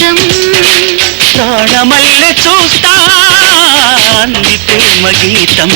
రాగం ప్రాణమల్లె చూస్తా అంది ప్రేమ గీతం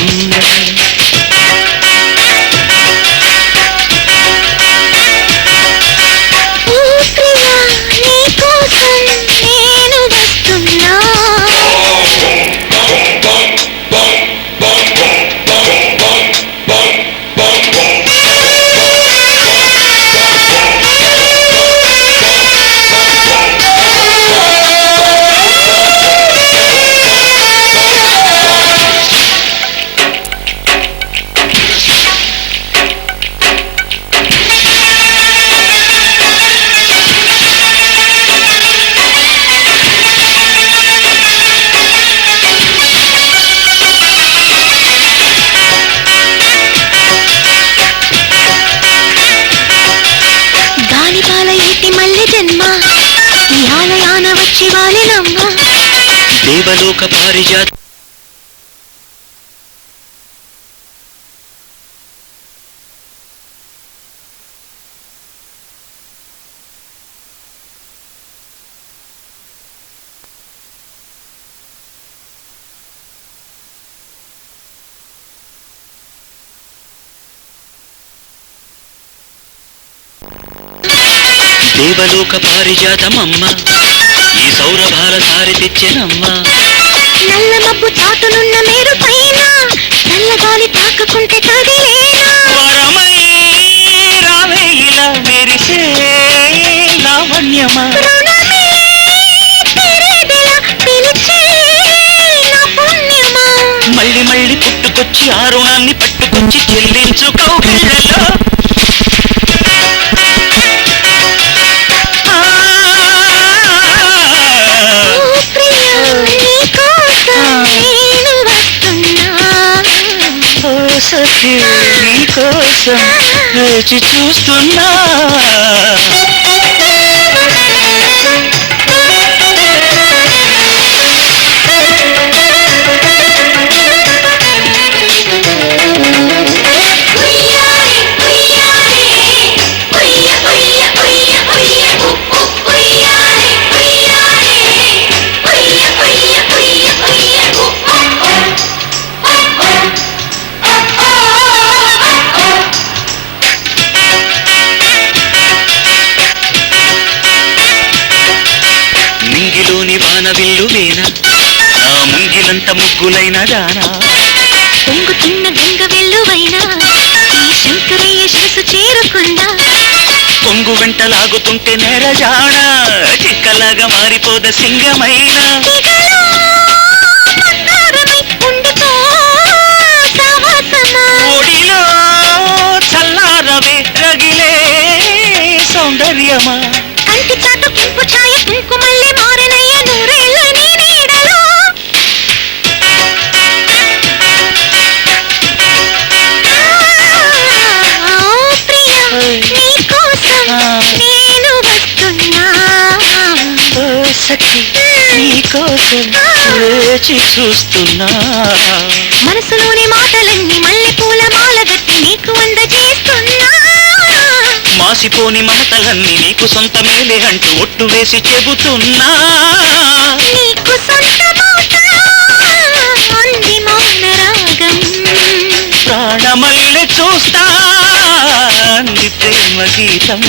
దేవలోక పారిజాత దేవలోక పారిజాతమమ్మ ఈ సౌరభాల సారి తెచ్చెనమ్మ నల్ల మబ్బు చాటునున్న మేరు పైన నల్లగాలి తాకకుంటే కదిలేనా వరమై రావే ఇలా మెరిసే లావణ్యమా మళ్ళీ మళ్ళీ పుట్టుకొచ్చి ఆ రుణాన్ని పట్టుకొచ్చి చెల్లించు కౌగిళ్ళలో సఖీ నీకోసం వేచి చూస్తున్నా విల్లువేనా నా ముంగిలంత ముగ్గులైన దానా పొంగుతున్న గంగ వెల్లువైనా ఈ శంకరయ్య శిరసు చేరుకుందా కొంగు వెంట లాగుతుంటే నెరజాడ చిక్కలాగా మారిపోద సింగమైనా ఓడిలో చల్లారవే రగిలే సౌందర్యమా కంటి చాటు కింపు ఛాయ కుంకుమల్లే మారనయ్య నూరేళ్ళ నీ నీడలో ప్రియా నీకోసం నేను వస్తున్నా సఖి నీకోసం వేచి చూస్తున్నా మనసులోని మాటలన్నీ మల్లెపూల మాలగట్టి నీకు అందజేస్తున్నా మాసిపోని మమతలన్నీ నీకు సొంతమేలే అంటూ ఒట్టు వేసి చెబుతున్నా నీకు అంది మౌన రాగం ప్రాణమల్లె చూస్తా అంది ప్రేమ గీతం